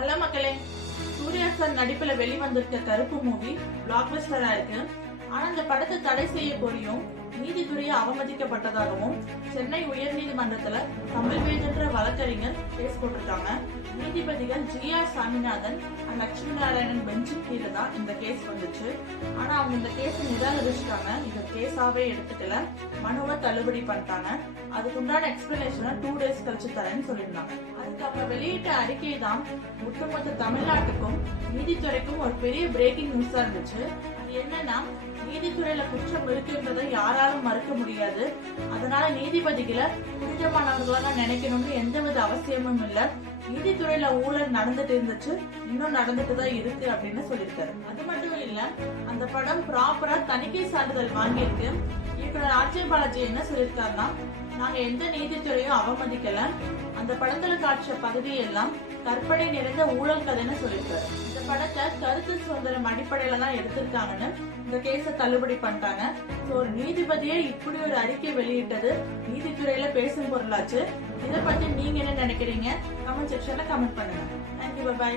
Hello மக்களே, Surya sir நடிப்புல வெளிவந்திருக்க கருப்பு மூவி பிளாக் பஸ்டரா இருக்கு. ஆனா இந்த படத்தை தடை செய்ய கோரியும் நீதித்துறையை அவமதிக்கப்பட்டதாகவும் சென்னை உயர்நீதிமன்றத்துல தமிழ்வேஜ் என்ற வழக்கறிஞர் கேஸ் போட்டிருக்காங்க. நீதிபதிகள் ஜி.ஆர். சாமிநாதன் லட்சுமி நாராயணன் பெஞ்சின் கீழே தான் இந்த கேஸ் வந்துச்சு. ஆனா அவங்க இந்த கேஸை நிராகரிச்சுட்டாங்க. இந்த கேஸாவே எடுத்துக்கல, மனுவை தள்ளுபடி பண்ணிட்டாங்க. அதுக்குண்டான எக்ஸ்பிளனேஷனை 2 days கழிச்சு தரேன்னு சொல்லியிருந்தாங்க. அதுக்கு அப்புறம் வெளியிட்ட அறிக்கை தான் ஒட்டுமொத்த தமிழ்நாட்டுக்கும் நீதித்துறைக்கும் ஒரு பெரிய பிரேக்கிங் நியூஸா இருந்துச்சு. அது என்னன்னா, நீதித்துறையில குற்றம் இருக்குன்றதை யாராலும் மறுக்க முடியாது. அதனால நீதிபதிகளை புனிதமானவர்களாக நினைக்கணும்னு எந்தவித அவசியமும் இல்ல. நீதித்துறையில ஊழல் நடந்துட்டு இருந்துச்சு, இன்னும் நடந்துட்டு தான் இருக்கு அப்படின்னு சொல்லியிருக்காரு. அது மட்டும் இல்ல, அந்த படம் ப்ராப்பரா தணிக்கை சான்றிதழ் வாங்கியிருக்கு. இயக்குனர் ஆர்ஜே பாலாஜி என்ன சொல்லியிருக்காருன்னா, நாங்க எந்த நீதித்துறையும் அவமதிக்கல, அந்த படத்துல காட்சிய பகுதியெல்லாம் கற்பனை நிறைந்த ஊழல் கதைன்னு சொல்லியிருக்காரு. இந்த படத்தை கருத்து சுதந்திரம் அடிப்படையில தான் எடுத்திருக்காங்கன்னு இந்த கேஸை தள்ளுபடி பண்ணிட்டாங்க. ஒரு நீதிபதியே இப்படி ஒரு அறிக்கை வெளியிட்டது நீதித்துறையில பேசும் பொருளாச்சு. இதை பத்தி நீங்க என்ன நினைக்கிறீங்க? கமெண்ட் செக்ஷன்ல கமெண்ட் பண்ணுங்க. Thank you, by.